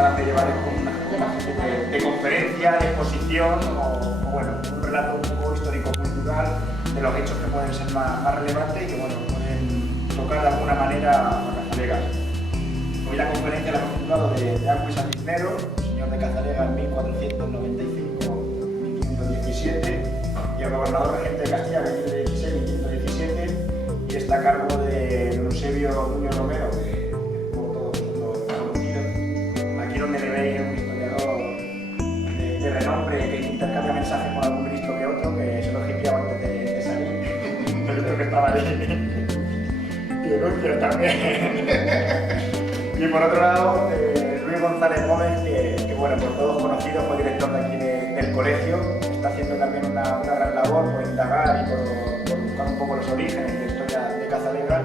van a llevar una especie de conferencia, de exposición o bueno, un relato un poco histórico-cultural de los hechos que pueden ser más relevantes y que bueno, pueden tocar de alguna manera a Cazalega. Hoy la conferencia la hemos titulado de Agüe San Cisneros, señor de Cazalega en 1495-1517 y el gobernador regente de Castilla en 1516-1517 y está a cargo de don Eusebio Muñoz Romero, que por todos vosotros conocido. Aquí donde le veis un historiador de renombre que intercambia mensajes con algún ministro que otro, que se lo hipiaba antes de salir. Pero otro que estaba ahí. Y Lucio también. Y por otro lado, Luis González Gómez, que bueno, por todos conocidos, fue director de aquí del colegio, está haciendo también una gran labor por indagar y por buscar un poco los orígenes de la historia de Cazalega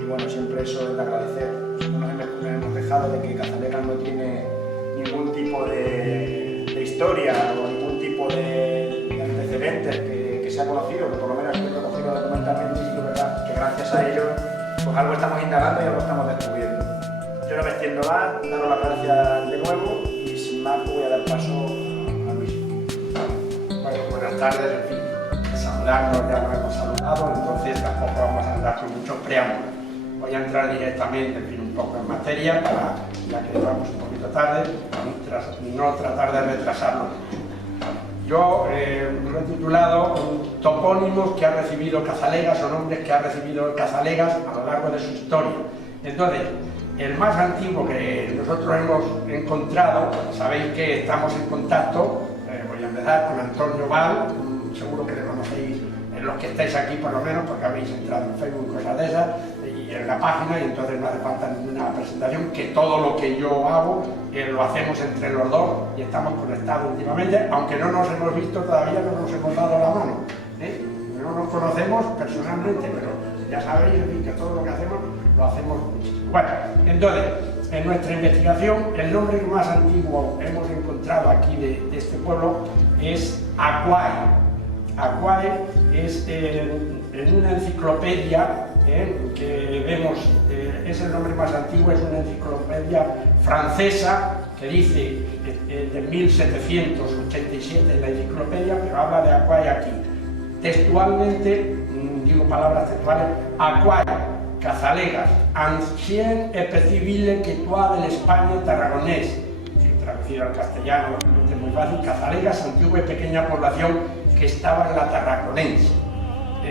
y bueno, siempre eso es de agradecer. Nosotros nos hemos dejado de que Cazalega no tiene ningún tipo de historia o ningún tipo de antecedentes que se ha conocido, que por lo menos ha sido recogido documentalmente y sí que es verdad que gracias a ello pues algo estamos indagando y algo estamos descubriendo. Yo no me extiendo más, daros las gracias de nuevo y sin más voy a dar paso a Luis. Bueno, buenas tardes, en fin, saludarnos ya nos hemos saludado, entonces tampoco vamos a andar con muchos preámbulos. Voy a entrar directamente, en fin, un poco en materia, ya que vamos un poquito tarde, no tratar de retrasarlo. Yo lo he titulado Topónimos que ha recibido Cazalegas o nombres que ha recibido Cazalegas a lo largo de su historia. Entonces, el más antiguo que nosotros hemos encontrado, sabéis que estamos en contacto, voy a empezar con Antonio Val, seguro que le conocéis los que estáis aquí por lo menos, porque habéis entrado en Facebook, cosas de esas, y en la página, y entonces no hace falta ninguna presentación, que todo lo que yo hago lo hacemos entre los dos y estamos conectados últimamente, aunque no nos hemos visto todavía, no nos hemos dado la mano, no nos conocemos personalmente, pero ya sabéis que todo lo que hacemos lo hacemos muchísimo. Bueno, entonces, en nuestra investigación, el nombre más antiguo que hemos encontrado aquí de este pueblo es Aquae. Aquae es en una enciclopedia que vemos, es el nombre más antiguo, es una enciclopedia francesa que dice de 1787 en la enciclopedia, pero habla de Aquae aquí. Textualmente, digo palabras textuales, Aquae, Cazalegas, ancien et petit ville que toi de l'Espagne tarragonés, traducido al castellano es muy fácil, Cazalegas, antigua y pequeña población que estaba en la Tarraconense.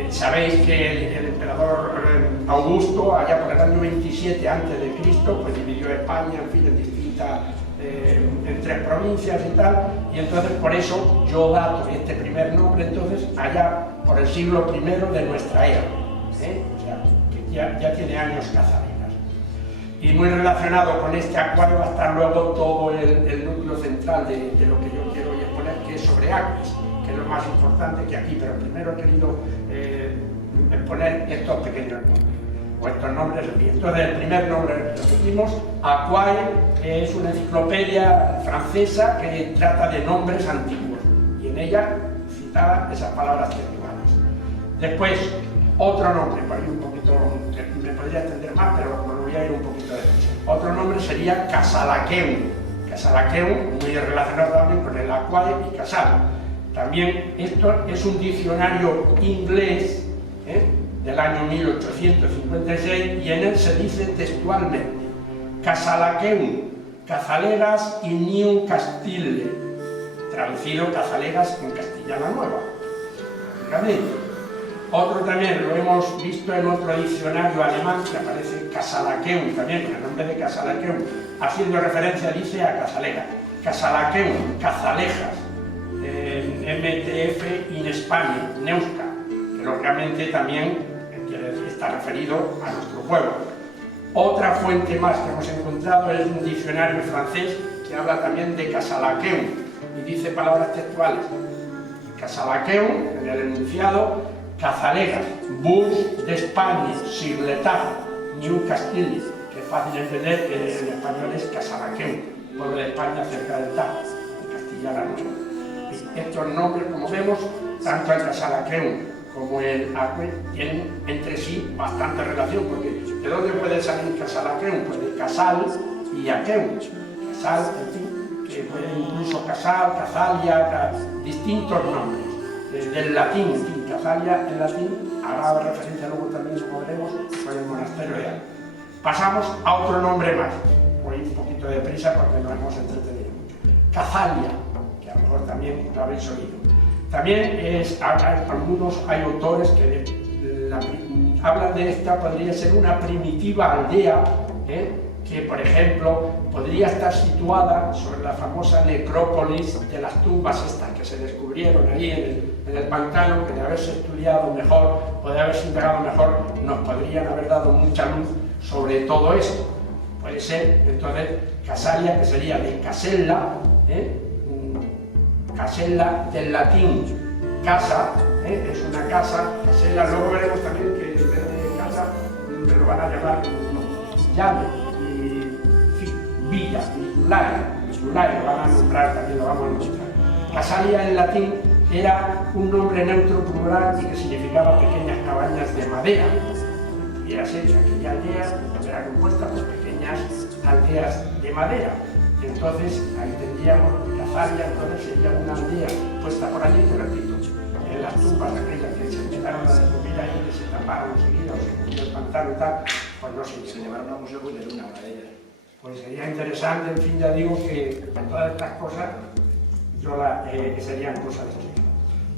Sabéis que el emperador Augusto, allá por el año 27 a.C., pues dividió España, en fin, en distintas, en 3 provincias y tal, y entonces por eso yo dato este primer nombre, entonces, allá por el siglo I de nuestra era. O sea, que ya tiene años Cazalegas. Y muy relacionado con este Aquae va a estar luego todo el núcleo central de lo que yo quiero hoy exponer, que es sobre Aquis, que es lo más importante que aquí, pero primero he querido exponer estos pequeños nombres, o estos nombres aquí. Entonces, el primer nombre que repetimos, Aquae, es una enciclopedia francesa que trata de nombres antiguos, y en ella citaban esas palabras textuales. Después, otro nombre, por ahí un poquito, me podría extender más, pero me voy a ir un poquito de eso. Otro nombre sería Casalaqueum. Casalaqueum, muy relacionado también con el Aquae y Casal. También esto es un diccionario inglés del año 1856 y en él se dice textualmente Casalaqueum, Cazalegas y New Castille, traducido Cazalegas en Castilla la Nueva. Otro también lo hemos visto en otro diccionario alemán que aparece Casalaqueum, también con el nombre de Casalaqueum, haciendo referencia, dice, a Cazalega. Casalaqueum, Cazalejas, MTF in España, Neuska, que lógicamente también está referido a nuestro pueblo. Otra fuente más que hemos encontrado es un diccionario francés que habla también de Casalaqueum y dice palabras textuales. Casalaqueum, en el enunciado, Cazalegas, Bourg d'Espagne, sur l'État, New Castille, que es fácil de entender, en español es Casalaqueum, pueblo de España cerca del Tajo, en Castilla la Nueva. Estos nombres, como vemos, tanto el Casalaqueum como el Aquae tienen entre sí bastante relación, porque ¿de dónde puede salir Casalaqueum? Pues de Casal y Aqueum. Sal, en fin, que puede incluso Casal, Casalia, distintos nombres. Del latín, en fin, Casalia en latín, hará referencia luego también, como veremos, con el monasterio de Ávila. Pasamos a otro nombre más. Voy un poquito de prisa porque nos hemos entretenido mucho. Casalia, que a lo mejor también lo habéis oído. También hay autores que hablan de esta, podría ser una primitiva aldea, que por ejemplo podría estar situada sobre la famosa necrópolis de las tumbas estas que se descubrieron ahí en el pantano, que de haberse estudiado mejor o de haberse indagado mejor nos podrían haber dado mucha luz sobre todo esto. Puede ser entonces Casalia, que sería de Casella, Casella del latín casa, es una casa, Casella. Luego veremos también que en vez de casa me lo van a llamar llave, villa, Isulae, lo van a nombrar, también lo vamos a mostrar. Casalia en latín era un nombre neutro plural y que significaba pequeñas cabañas de madera. Pudiera ser que aquella aldea era compuesta por pequeñas aldeas de madera. Entonces ahí tendríamos Casalia, entonces sería una aldea puesta por allí, te repito, en las tumbas aquellas que se empezaron a descubrir ahí, que se taparon enseguida o se cubrió el pantano y tal, pues no sé, se llevaron a un museo de una de ellas. Pues sería interesante, en fin, ya digo que todas estas cosas serían cosas de este.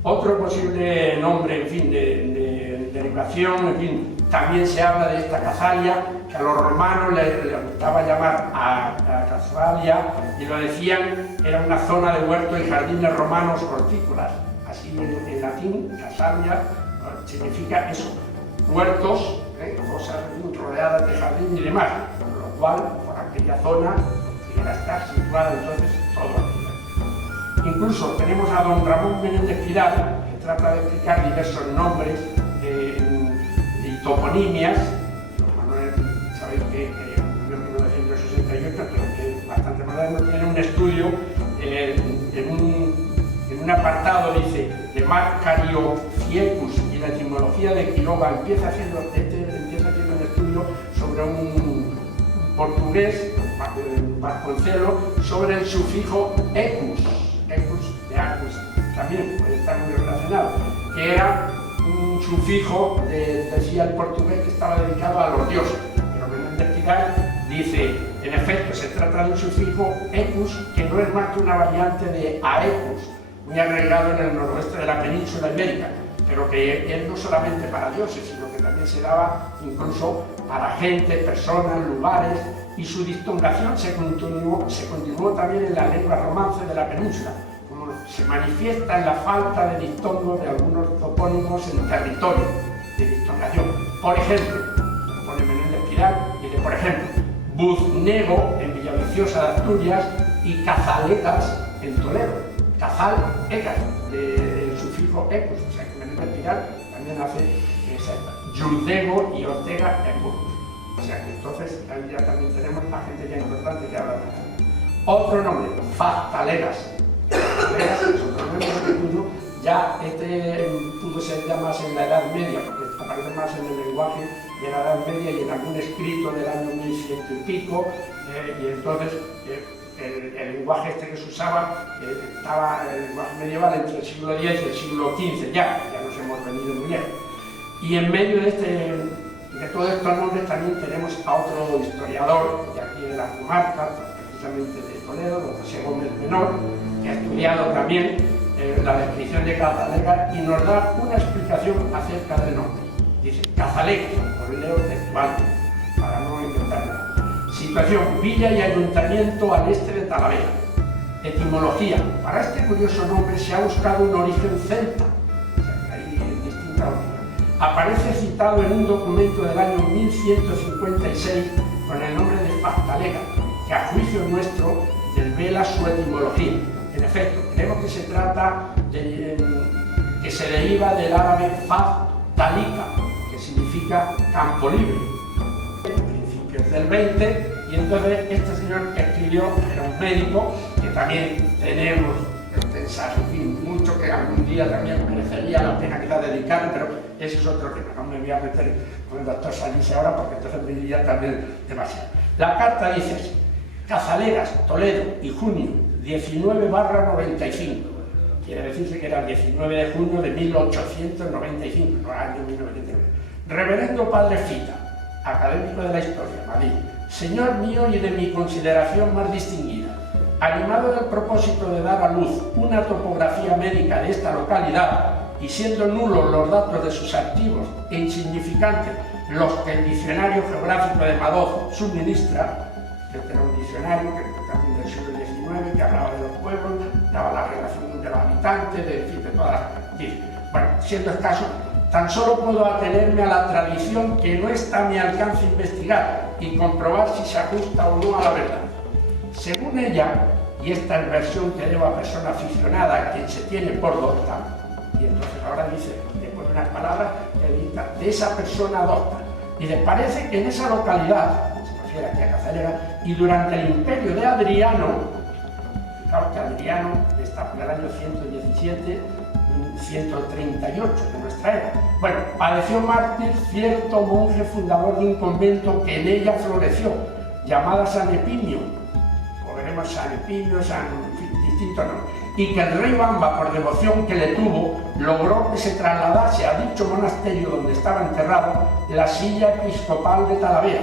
Otro posible nombre, en fin, de derivación, en fin, también se habla de esta Casalia, que a los romanos les gustaba llamar a Casalia, y lo decían, era una zona de huertos y jardines romanos hortícolas. Así en latín, Casalia significa eso, huertos, cosas rodeadas de jardín y demás, por lo cual, por aquella zona, pudiera estar situada entonces todo aquello. Incluso tenemos a don Ramón Menéndez Pidal, que trata de explicar diversos nombres y toponimias. Manuel, sabéis que en 1968, pero que es bastante moderno, tiene un estudio en un apartado, dice, de Mar Cariophyecus y la etimología de Quiroga. Empieza haciendo un estudio sobre un portugués, Vasconcelo, sobre el sufijo ecus de acus, también puede estar muy relacionado, que era un sufijo, decía el portugués, que estaba dedicado a los dioses. Pero Menéndez Pidal dice, en efecto, se trata de un sufijo ecus, que no es más que una variante de aecus, muy arraigado en el noroeste de la península ibérica, pero que es no solamente para dioses, sino que también se daba incluso para gente, personas, lugares, y su dictongación se continuó también en la lengua romance de la península, como se manifiesta en la falta de dictongo de algunos topónimos en territorio de dictongación. Por ejemplo, pone Menéndez Pidal, dice, por ejemplo, Buznego en Villaviciosa de Asturias y Cazaletas en Toledo. Cazal, ecas, del sufijo ecus, o sea que Menéndez Pidal también hace Yurdego y Ortega en Burgos. O sea que entonces ahí ya también tenemos a gente ya importante que habla de esto. Otro nombre, Fastalegas. Fastalegas es otro nombre pequeño, ya pudo ser ya más en la Edad Media, porque aparece más en el lenguaje de la Edad Media y en algún escrito del año 1100 y pico, y entonces el lenguaje este que se usaba estaba el lenguaje medieval entre el siglo X y el siglo XV, ya nos hemos venido muy lejos. Y en medio de todos estos nombres también tenemos a otro historiador de aquí de la comarca, precisamente de Toledo, don José Gómez Menor, que ha estudiado también la descripción de Cazalega y nos da una explicación acerca del nombre. Dice, Cazalega, por leo textual, para no inventar nada. Situación, villa y ayuntamiento al este de Talavera. Etimología, para este curioso nombre se ha buscado un origen celta, o sea que hay distintas opiniones. Aparece citado en un documento del año 1156 con el nombre de Faztalega, que a juicio nuestro desvela su etimología. En efecto, creemos que se trata que se deriva del árabe Faz-Talika, que significa campo libre. Principios del 20, y entonces este señor escribió, era un médico, que también tenemos que pensar, en fin, mucho que algún día también merecería la pena quizás dedicarle, pero ese es otro tema, no me voy a meter con el doctor Salís ahora porque entonces me diría también demasiado. La carta dice así: Cazalegas, Toledo y junio 19/95. Quiere decirse que era el 19 de junio de 1895, no año 1909. Reverendo Padre Fita, académico de la historia, Madrid. Señor mío y de mi consideración más distinguida, animado del propósito de dar a luz una topografía médica de esta localidad y siendo nulos los datos de sus activos e insignificantes los que el diccionario geográfico de Madoz suministra, este era un diccionario que también del siglo XIX, que hablaba de los pueblos, daba la relación de los habitantes, de todas las características. Bueno, siendo escaso, tan solo puedo atenerme a la tradición que no está a mi alcance investigar y comprobar si se ajusta o no a la verdad. Según ella, y esta es versión que debo a persona aficionada a quien se tiene por docta, y entonces ahora dice, después de unas palabras, que dicta, de esa persona docta, y le parece que en esa localidad, se refiere aquí a Cazalera, y durante el imperio de Adriano, fijaos que Adriano está en el año 117, 138 de nuestra era. Bueno, padeció mártir cierto monje fundador de un convento que en ella floreció, llamada San Epinio, o veremos San Epinio, distintos nombres, y que el rey Bamba, por devoción que le tuvo, logró que se trasladase a dicho monasterio donde estaba enterrado la silla episcopal de Talavera,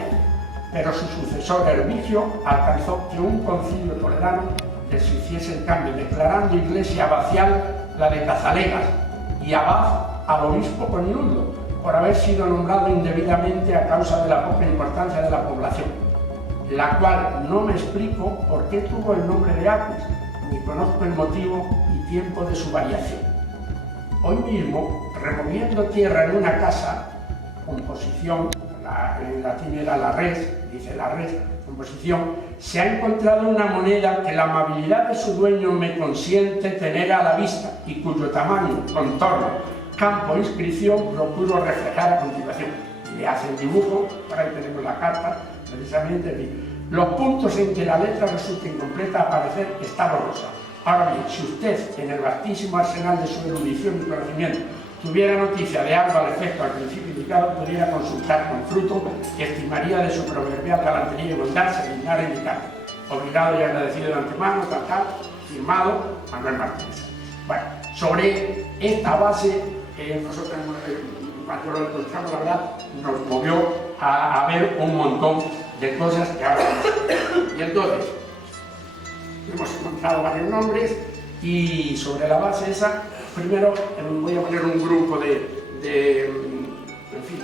pero su sucesor Hermigio alcanzó que un concilio toledano les hiciese el cambio, declarando iglesia abacial la de Cazalegas y abad al obispo Coniundo, por haber sido nombrado indebidamente a causa de la poca importancia de la población, la cual no me explico por qué tuvo el nombre de Aquis, ni conozco el motivo y tiempo de su variación. Hoy mismo, removiendo tierra en una casa, composición, en latín era la res, dice la res, composición, se ha encontrado una moneda que la amabilidad de su dueño me consiente tener a la vista y cuyo tamaño, contorno, campo e inscripción procuro reflejar a continuación. Y le hace el dibujo, por ahí tenemos la carta, precisamente, los puntos en que la letra resulta incompleta a parecer está borrosa. Ahora bien, si usted, en el vastísimo arsenal de su erudición y conocimiento, tuviera noticia de algo al efecto al principio indicado, podría consultar con fruto que estimaría de su proverbial galantería y bondad se dignara indicar. Obligado y agradecido de antemano, firmado Manuel Martínez. Bueno, sobre esta base, nosotros cuando lo encontramos, la verdad, nos movió a ver un montón de cosas que ahora vamos. Y entonces, hemos encontrado varios nombres y sobre la base esa, primero voy a poner un grupo de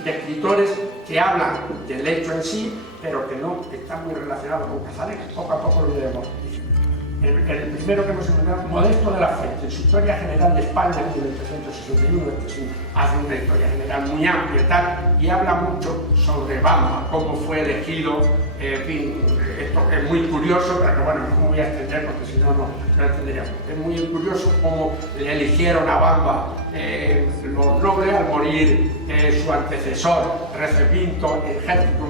escritores que hablan del hecho en sí, pero que no están muy relacionados con Cazalegas. Poco a poco lo iremos diciendo. El primero que hemos encontrado, Modesto de la Fuente, en su Historia General de España, en 1861, hace una historia general muy amplia y tal, y habla mucho sobre Bamba, cómo fue elegido, en fin, esto que es muy curioso, pero que bueno, no me voy a extender porque si no, no lo entenderíamos. Es muy curioso cómo le eligieron a Bamba los nobles al morir su antecesor, Recepinto, ejército,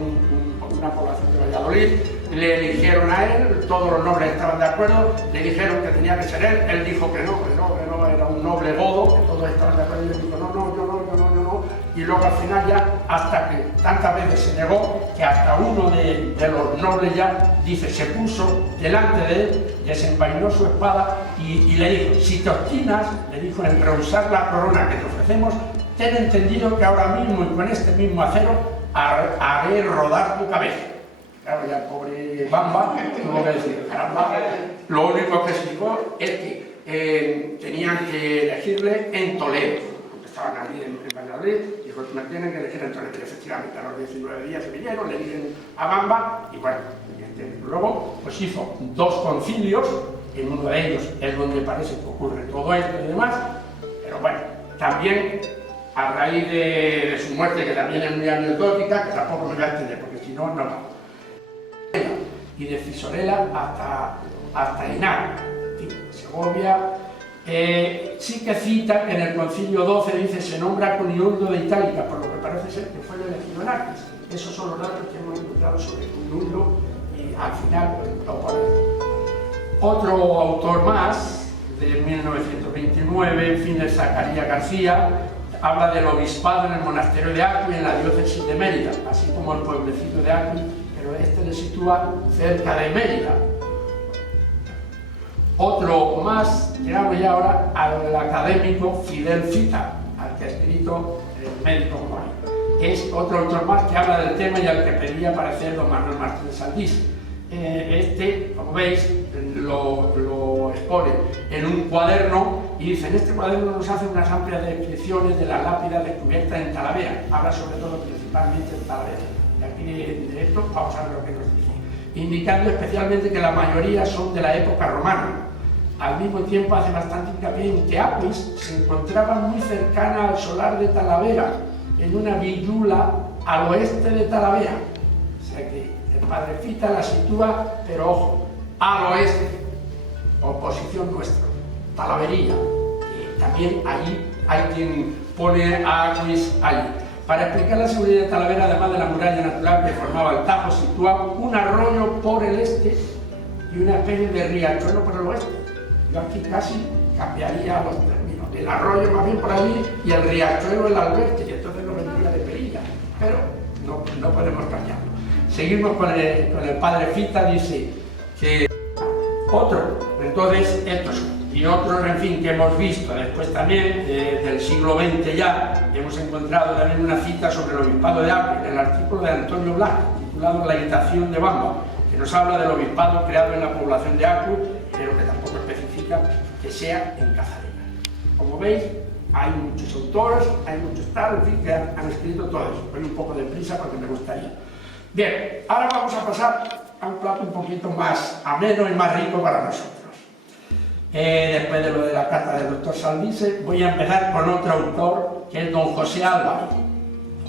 una población de Valladolid. Le eligieron a él, todos los nobles estaban de acuerdo, le dijeron que tenía que ser él dijo que no, era un noble godo, que todos estaban de acuerdo, y él dijo no, yo no, y luego al final ya, hasta que tantas veces se negó, que hasta uno de los nobles ya, dice, se puso delante de él, desenvainó su espada y le dijo, si te obstinas, le dijo, en rehusar la corona que te ofrecemos, ten entendido que ahora mismo y con este mismo acero haré rodar tu cabeza. Claro, ya el pobre Bamba tuvo que decir, caramba, lo único que explicó es que tenían que elegirle en Toledo, porque estaban allí en Valladolid, dijo, me tienen que elegir en Toledo, y efectivamente a los 19 días se vinieron, le eligen a Bamba, y bueno, luego pues hizo dos concilios, en uno de ellos es donde parece que ocurre todo esto y demás, pero bueno, también a raíz de su muerte, que también es muy anecdótica, que tampoco me voy a entender, porque si no, no va. Y de Fisorela hasta Henares, Segovia. Sí que cita que en el Concilio 12 dice se nombra Coniundo de Itálica, por lo que parece ser que fue elegido en Aquis. Esos son los datos que hemos encontrado sobre Coniundo y al final pues, lo ponemos. Otro autor más, de 1929, en fin, de Zacarías García, habla del obispado en el monasterio de Acqui, en la diócesis de Mérida, así como el pueblecito de Acqui, que pero este le sitúa cerca de Mérida. Otro más, llegamos ya ahora al académico Fidel Fita, al que ha escrito El médico cómico. Es otro autor más que habla del tema y al que pedía aparecer don Manuel Martínez Saldís. Este, como veis, lo expone en un cuaderno y dice: en este cuaderno nos hace unas amplias descripciones de las lápidas descubiertas en Talavera. Habla sobre todo principalmente de Talavera. Y aquí de esto vamos a ver lo que nos dice. Indicando especialmente que la mayoría son de la época romana. Al mismo tiempo hace bastante hincapié en que Apuis se encontraba muy cercana al solar de Talavera, en una villula al oeste de Talavera. O sea que el padre Fita la sitúa, pero ojo, al oeste, oposición nuestra, Talaverilla. También allí hay quien pone a Apuis allí. Para explicar la seguridad de Talavera, además de la muralla natural que formaba el Tajo, situaba un arroyo por el este y una especie de riachuelo por el oeste. Yo aquí casi cambiaría los términos. El arroyo más bien por allí y el riachuelo el alberche, y entonces no vendría de perilla. Pero no podemos cambiarlo. Seguimos con el padre Fita, dice que otro, entonces estos y otros, en fin, que hemos visto después también del siglo XX ya, hemos encontrado también una cita sobre el obispado de Apuis, en el artículo de Antonio Blanco, titulado La Habitación de Bamba, que nos habla del obispado creado en la población de Apuis, pero que tampoco especifica que sea en Cazalera. Como veis, hay muchos autores, hay muchos tal, en fin, que han escrito todo eso. Voy un poco de prisa porque me gustaría. Bien, ahora vamos a pasar a un plato un poquito más ameno y más rico para nosotros. Después de lo de la carta del doctor Saldís, voy a empezar con otro autor, que es don José Álvarez.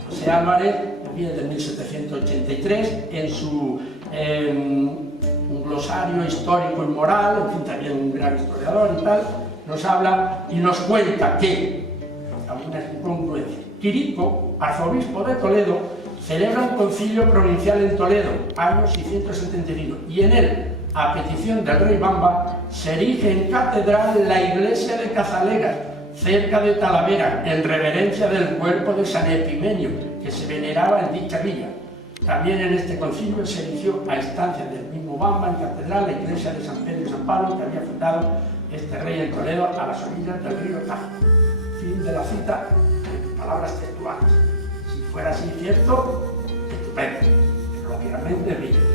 José Álvarez viene de 1783, en su un glosario histórico y moral, en fin, también un gran historiador y tal, nos habla y nos cuenta que, alguna incongruencia, Quirico, arzobispo de Toledo, celebra un concilio provincial en Toledo, año 675, y en él, a petición del rey Bamba, se erige en catedral la iglesia de Cazalegas, cerca de Talavera, en reverencia del cuerpo de San Epimenio, que se veneraba en dicha villa. También en este concilio se erigió a instancias del mismo Bamba en catedral la iglesia de San Pedro y San Pablo, que había fundado este rey en Toledo a las orillas del río Tajo. Fin de la cita, en palabras textuales. Si fuera así cierto, estupendo. Pero lógicamente, bien.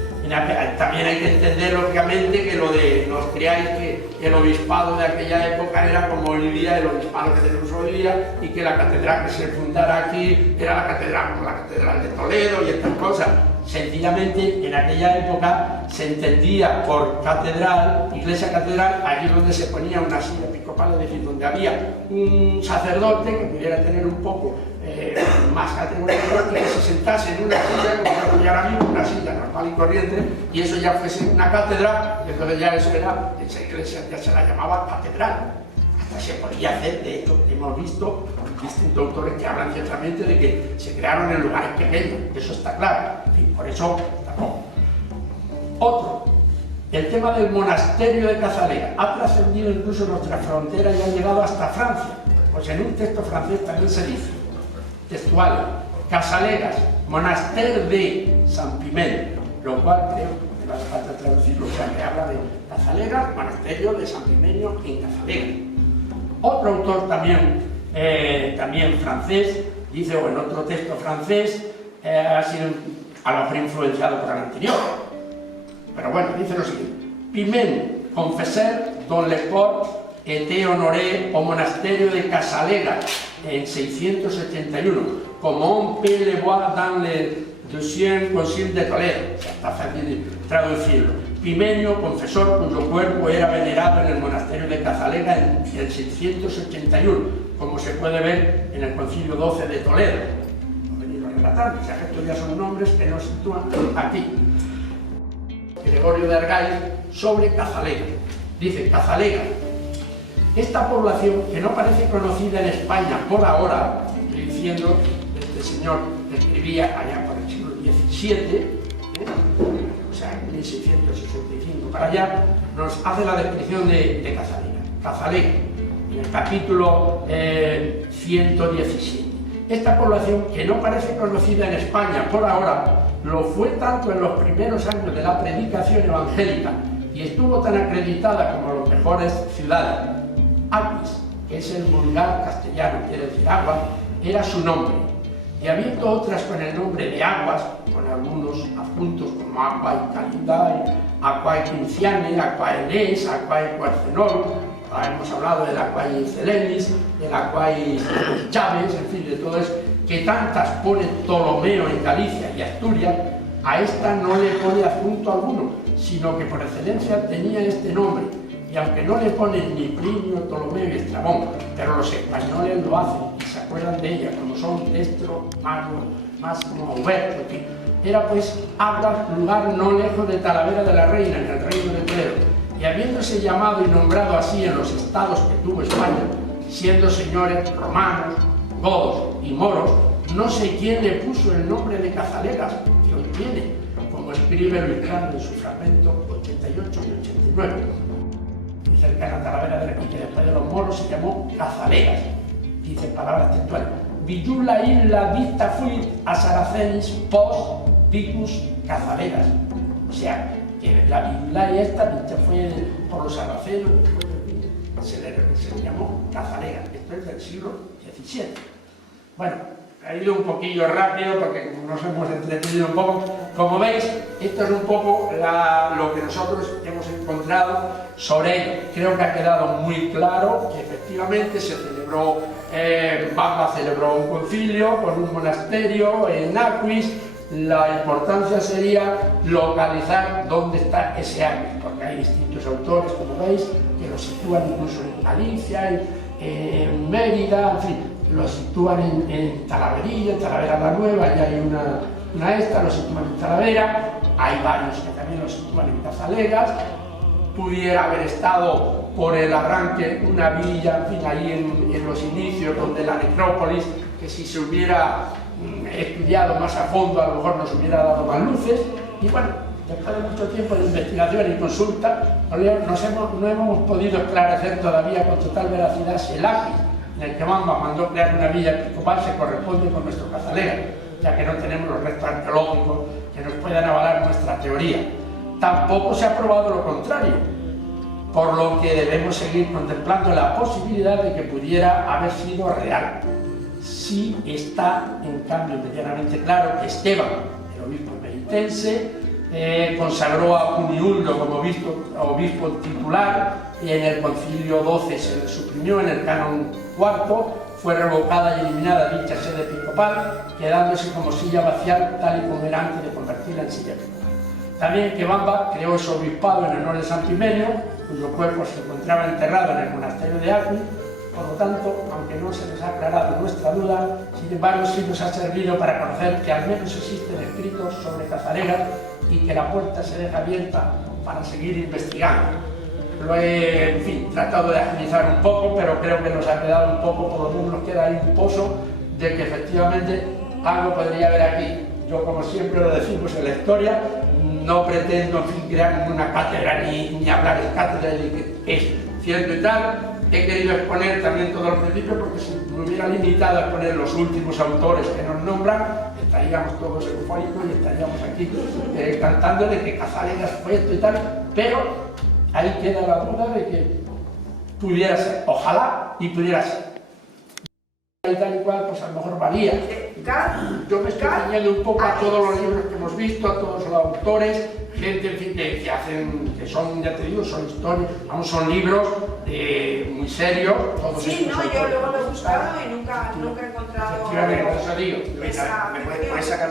También hay que entender, lógicamente, que lo de, no os creáis que el obispado de aquella época era como hoy día el obispado que tenemos hoy día, y que la catedral que se fundara aquí era la catedral como la catedral de Toledo y estas cosas. Sencillamente, en aquella época se entendía por catedral, iglesia catedral, allí donde se ponía una silla episcopal, es decir, donde había un sacerdote que pudiera tener un poco más categoría y que se sentase en una silla, como se ahora mismo, una silla normal y corriente, y eso ya fuese una catedral, y entonces ya eso era, esa iglesia ya se la llamaba catedral. Hasta se podía hacer, de hecho, hemos visto distintos autores que hablan ciertamente de que se crearon en lugares pequeños, eso está claro, en fin, por eso tampoco. Otro, el tema del monasterio de Cazalera ha trascendido incluso nuestras fronteras y ha llegado hasta Francia, pues en un texto francés también se dice, textual, Cazaleras, monasterio de San Pimenio, lo cual creo que no hace falta traducirlo, o sea, que habla de Cazaleras, monasterio de San Pimenio en Cazalera. Otro autor también francés, dice, o en otro texto francés, ha sido a lo mejor influenciado por el anterior, pero bueno, dice lo siguiente: Pimen, confesseur dont le port était honoré au monasterio de Cazaleras en 681, como on peut le voir dans le deuxième concile de Toledo. O sea, está fácil traducirlo. Pimenio, confesor, cuyo cuerpo era venerado en el monasterio de Cazalegas en el 681, como se puede ver en el concilio 12 de Toledo. Lo he venido relatando, o sea que estos ya son nombres que nos sitúan aquí. Gregorio de Argaiz sobre Cazalegas. Dice, Cazalegas, esta población que no parece conocida en España por ahora, diciendo, este señor escribía allá por el siglo XVII, o sea, en 1665 para allá, nos hace la descripción de Cazalegas. Cazalegas, en el capítulo 117. Esta población, que no parece conocida en España por ahora, lo fue tanto en los primeros años de la predicación evangélica y estuvo tan acreditada como las mejores ciudades. Aquis, que es el vulgar castellano, quiere decir agua, era su nombre. Y habiendo otras con el nombre de aguas, con algunos adjuntos como Aquae Calidae, Aquae Quinciane, Aquae Les, Aquae Quercenorus, hemos hablado del Aquae Celenis, del Aquae Chaves, en fin, de todo eso, que tantas pone Ptolomeo en Galicia y Asturias, a esta no le pone adjunto alguno, sino que por excelencia tenía este nombre. Y aunque no le ponen ni Plinio, Ptolomeo y Estrabón, pero los españoles lo hacen y se acuerdan de ella, como son Destro, Magno, Máximo, Auberto, que era pues Aguas, lugar no lejos de Talavera de la Reina, en el reino de Toledo. Y habiéndose llamado y nombrado así en los estados que tuvo España, siendo señores romanos, godos y moros, no sé quién le puso el nombre de Cazalegas, que hoy tiene, como escribe Luis Grande en su fragmento 88 y 89. Cerca de la Talavera de la Reina, que después de los moros se llamó Cazalegas, dice palabras textuales. Villula illa dicta fuit a Saracenis post vicus Cazalegas. O sea, que la Villula esta dicha fue por los saracenos, se le llamó Cazalegas. Esto es del siglo XVII. Bueno, ha ido un poquillo rápido porque nos hemos entretenido un poco. Como veis, esto es un poco lo que nosotros hemos encontrado sobre ello. Creo que ha quedado muy claro que efectivamente se celebró, Bamba celebró un concilio con un monasterio en Aquis. La importancia sería localizar dónde está ese Aquis, porque hay distintos autores, como veis, que lo sitúan incluso en Galicia, en Mérida, en fin. Lo sitúan en Talaverilla, en Talavera la Nueva, ya hay una esta, lo sitúan en Talavera, hay varios que también lo sitúan en Cazalegas, pudiera haber estado por el arranque una villa, en fin, ahí en los inicios, donde la necrópolis, que si se hubiera estudiado más a fondo, a lo mejor nos hubiera dado más luces, y bueno, después de mucho tiempo de investigación y consulta, no hemos podido esclarecer todavía con total veracidad si el Aquis en el que Bamba mandó crear una villa episcopal se corresponde con nuestro Cazalega, ya que no tenemos los restos arqueológicos que nos puedan avalar nuestra teoría. Tampoco se ha probado lo contrario, por lo que debemos seguir contemplando la posibilidad de que pudiera haber sido real. Sí está, en cambio, medianamente claro que Esteban, el obispo emeritense, consagró a Cuniuldo como obispo titular, y en el concilio XII se le suprimió, en el canon IV fue revocada y eliminada dicha sede episcopal, quedándose como silla vacial tal y como era antes de convertirla en silla episcopal. También que Bamba creó ese obispado en honor de San Pimenio, cuyo cuerpo se encontraba enterrado en el monasterio de Aquis. Por lo tanto, aunque no se nos ha aclarado nuestra duda, sin embargo sí nos ha servido para conocer que al menos existen escritos sobre Cazalegas y que la puerta se deja abierta para seguir investigando. Lo he, en fin, tratado de agilizar un poco, pero creo que nos ha quedado un poco, por lo menos nos queda ahí un pozo de que efectivamente algo podría haber aquí. Yo, como siempre lo decimos en la historia, no pretendo, en fin, crear ninguna cátedra ni hablar de cátedra de que es cierto y tal. He querido exponer también todo al principio porque si me hubiera limitado a exponer los últimos autores que nos nombran, estaríamos todos eufóricos y estaríamos aquí cantando de que Cazalegas fue esto y tal, pero ahí queda la duda de que pudiera ser, ojalá y pudiera ser. Y tal y cual, pues a lo mejor varía. Yo me estoy ciñendo un poco a todos los libros que hemos visto, a todos los autores, gente, en fin, que hacen, que son, ya te digo, son historias, aún son libros muy serios. Todos sí, no, yo luego lo he buscado y nunca he encontrado... Efectivamente, eso digo. ¿Me puedes sacar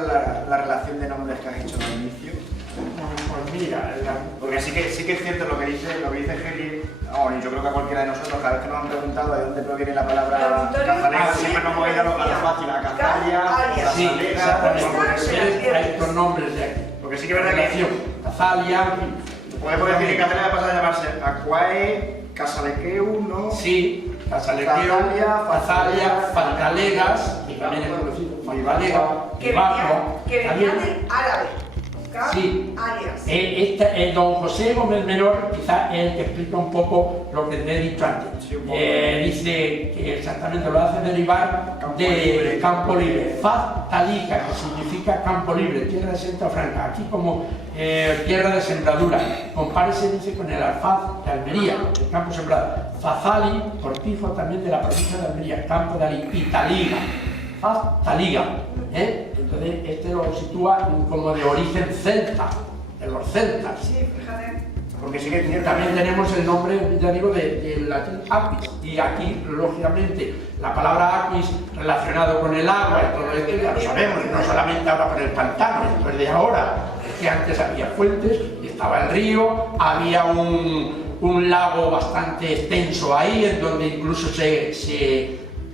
la relación de nombres que has hecho al inicio? Pues mira, porque sí que es cierto lo que dice Henry. Y yo creo que a cualquiera de nosotros, cada vez que nos han preguntado de dónde proviene la palabra Cazalega, siempre nos hemos ido a lo fácil, a Cazalia, sí, exactamente, hay estos nombres de aquí. Porque sí que es verdad que Cazalia. Podemos decir que Cazalega pasa a llamarse Aquae Casalequeu, ¿no? Sí, Casalequeu, Cazalia, Falcalegas, que también es conocido, Falcalega, que venía del árabe. buscar Sí. alias. Don José Gómez Menor quizás es el que explica un poco lo que te he dicho antes. Sí, un poco. Dice que exactamente lo hace derivar de campo libre. Faz talica, que significa campo libre, tierra de siembra franca. Aquí como tierra de sembradura. Compárese, dice, con el alfaz de Almería, el campo sembrado. Fazali, cortijo también de la provincia de Almería, campo de Italiga. Faz taliga. Entonces este lo sitúa como de origen celta, de los celtas. Sí, fíjate. Porque sí que tiene También tenemos el nombre, ya digo, del latín aquis, y aquí, lógicamente, la palabra aquis relacionado con el agua y todo esto ya lo sabemos, no solamente ahora por el pantano, esto es de ahora, es que antes había fuentes, estaba el río, había un lago bastante extenso ahí, en donde incluso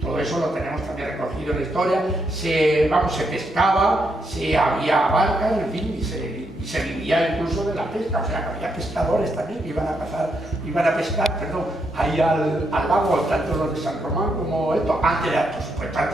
todo eso lo tenemos también recogido en la historia, se pescaba, había barcas, en fin, y se vivía incluso de la pesca, o sea que había pescadores también que iban a pescar, ahí al lago, tanto los de San Román como esto, antes de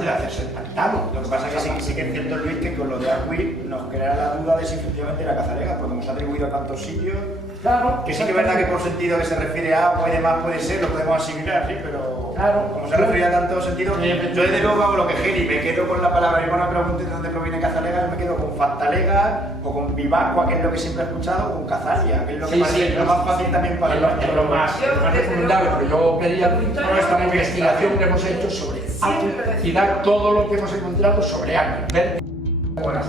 hacerse el pantano. Lo que pasa es que sí que es cierto, Luis, que con lo de Agüí nos crea la duda de si efectivamente era cazalega, porque nos ha atribuido a tantos sitios, Claro, que sí que es verdad que por sentido que se refiere a agua y demás puede ser, lo podemos asimilar, sí, pero claro, como se ha referido a tantos sentidos, yo desde luego hago lo que Geri, me quedo con la palabra, y cuando me pregunten de dónde proviene cazalega, yo me quedo con factalega, o con vivacua, que es lo que siempre he escuchado, o con cazalia, que es lo que es lo más fácil también para es lo más recomendable, pero yo quería toda esta investigación que hemos hecho sobre Agüí y dar todo lo que hemos encontrado sobre Agüí. Bueno,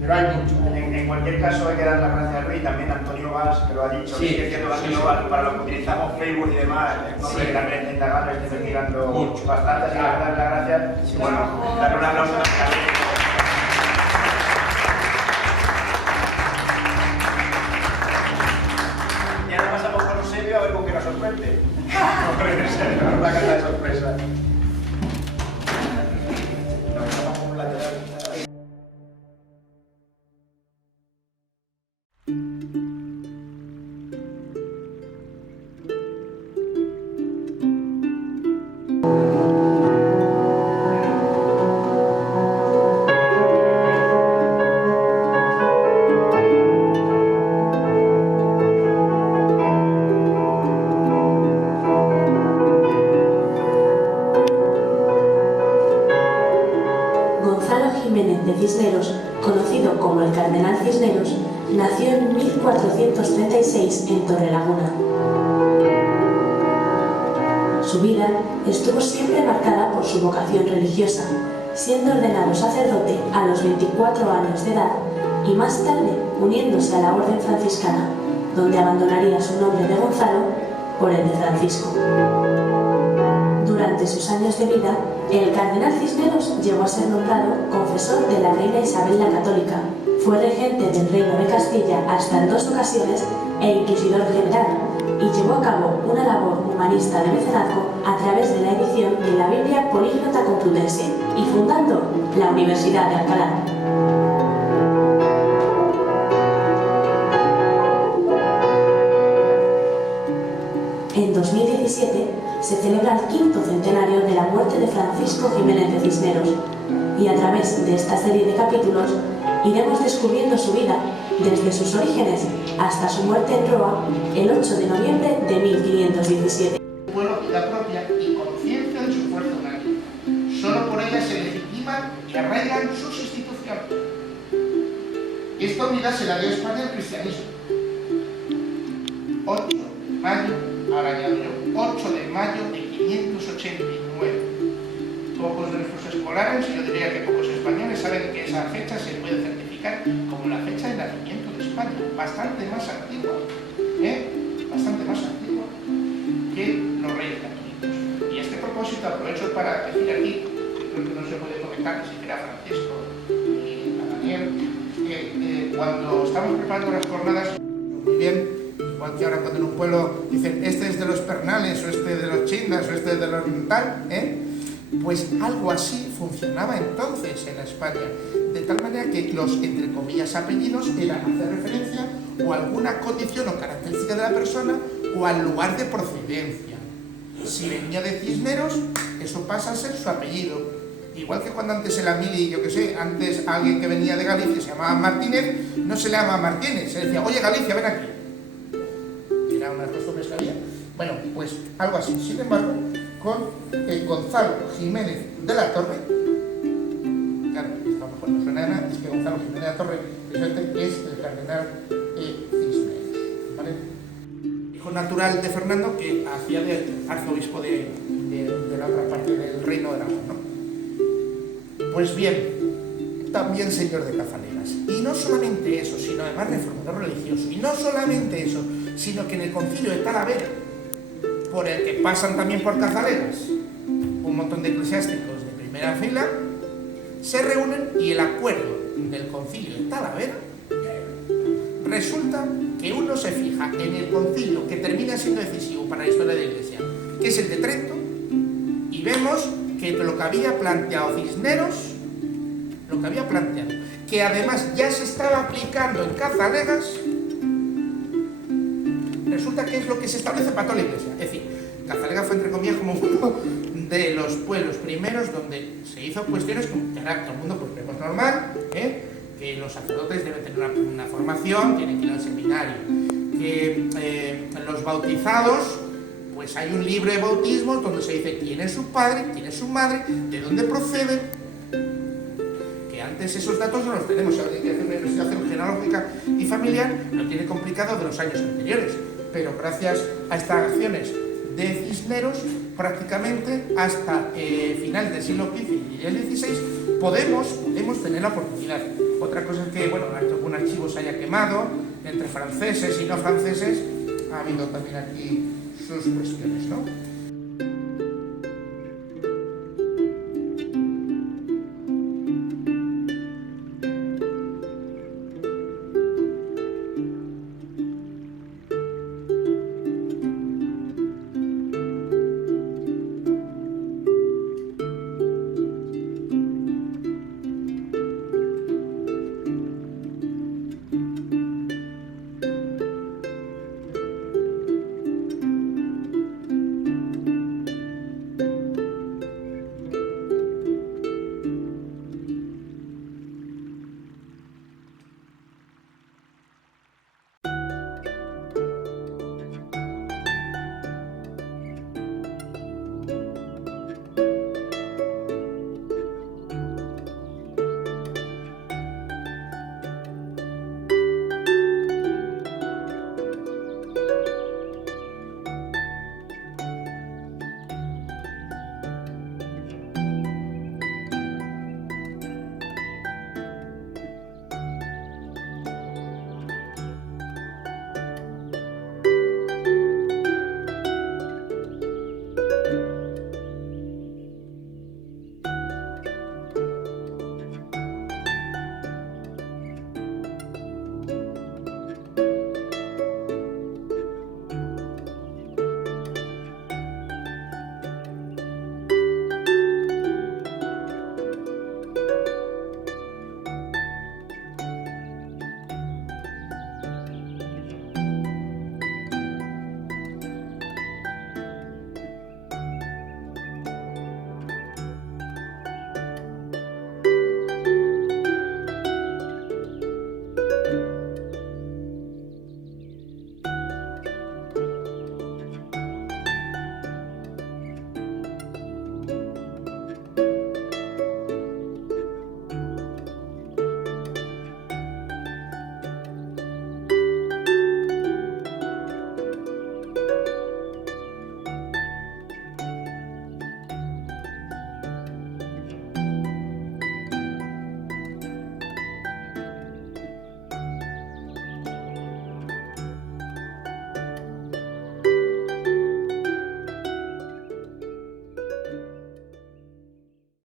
pero hay mucho. En cualquier caso hay que dar las gracias a Luis, también a Antonio Valls, que lo ha dicho, Sí, que es cierto, Antonio Valls, para los que utilizamos Facebook y demás, es un hombre que también está indagando y está investigando Mucho. bastante, así que darle las gracias y bueno, darle un aplauso también. Y ahora pasamos por un serio a ver con qué nos sorprende. Una carta de sorpresa. Nos vamos con un lateral. Gonzalo Jiménez de Cisneros, conocido como el Cardenal Cisneros, nació en 1436 en Torrelaguna. Su vida estuvo siempre marcada por su vocación religiosa, siendo ordenado sacerdote a los 24 años de edad y más tarde uniéndose a la orden franciscana, donde abandonaría su nombre de Gonzalo por el de Francisco. Durante sus años de vida, el Cardenal Cisneros llegó a ser nombrado confesor de la reina Isabel la Católica, fue regente del Reino de Castilla hasta en 2 ocasiones e inquisidor general, y llevó a cabo una labor humanista de mecenazgo a través de la edición de la Biblia Políglota Complutense y fundando la Universidad de Alcalá. En 2017 se celebra el 5º centenario de la muerte de Francisco Jiménez de Cisneros y a través de esta serie de capítulos iremos descubriendo su vida desde sus orígenes hasta su muerte en Roa el 8 de noviembre de 1517. Pueblo vida propia y conciencia de su fuerza unánime. Solo por ella se legitiman y arraigan sus instituciones. Esta unidad se la dio España al cristianismo. 8 de mayo, ahora añado yo, 8 de mayo de 589. Pocos de nuestros escolares, yo diría que pocos españoles, saben que esa fecha se puede certificar como la fecha de nacimiento de España, bastante más antigua, bastante más antigua que los reyes católicos. Y a este propósito aprovecho para decir aquí, creo que no se puede comentar, ni siquiera Francisco ni a Daniel, que cuando estamos preparando las jornadas, muy bien, igual que ahora cuando en un pueblo dicen este es de los Pernales, o este de los Chindas, o este de los tal, pues algo así funcionaba entonces en España, de tal manera que los, entre comillas, apellidos eran hacer referencia o a alguna condición o característica de la persona o al lugar de procedencia. Si venía de Cisneros, eso pasa a ser su apellido, y igual que cuando antes en la mili, yo que sé, antes alguien que venía de Galicia se llamaba Martínez, no se le llama Martínez, se decía, oye Galicia, ven aquí. Era unas costumbres que había. Bueno, pues algo así. Sin embargo, con Gonzalo Jiménez de la Torre, claro, esto a lo mejor no suena nada, es que Gonzalo Jiménez de la Torre precisamente es el cardenal Cisneros, ¿vale? Hijo natural de Fernando, que hacía de arzobispo de la otra parte del reino de Aragón, ¿no? Pues bien, también señor de Cazalegas. Y no solamente eso, sino además reformador religioso. Y no solamente eso, sino que en el concilio de Talavera, por el que pasan también por Cazalegas un montón de eclesiásticos de primera fila, se reúnen y el acuerdo del concilio de Talavera resulta que uno se fija en el concilio que termina siendo decisivo para la historia de la Iglesia, que es el de Trento, y vemos que lo que había planteado Cisneros, lo que había planteado, que además ya se estaba aplicando en Cazalegas, resulta que es lo que se establece para toda la Iglesia. Es decir, Cazalegas fue, entre comillas, como uno de los pueblos primeros donde se hizo cuestiones como que todo el mundo pues vemos normal, que los sacerdotes deben tener una formación, tienen que ir al seminario, que los bautizados, pues hay un libro de bautismos donde se dice quién es su padre, quién es su madre, de dónde proceden, que antes esos datos no los tenemos. Si alguien quiere hacer una investigación genealógica y familiar, lo tiene complicado de los años anteriores, pero gracias a estas acciones de Cisneros, prácticamente hasta finales del siglo XV y el XVI podemos tener la oportunidad. Otra cosa es que, bueno, algún archivo se haya quemado, entre franceses y no franceses, ha habido también aquí sus cuestiones, ¿no?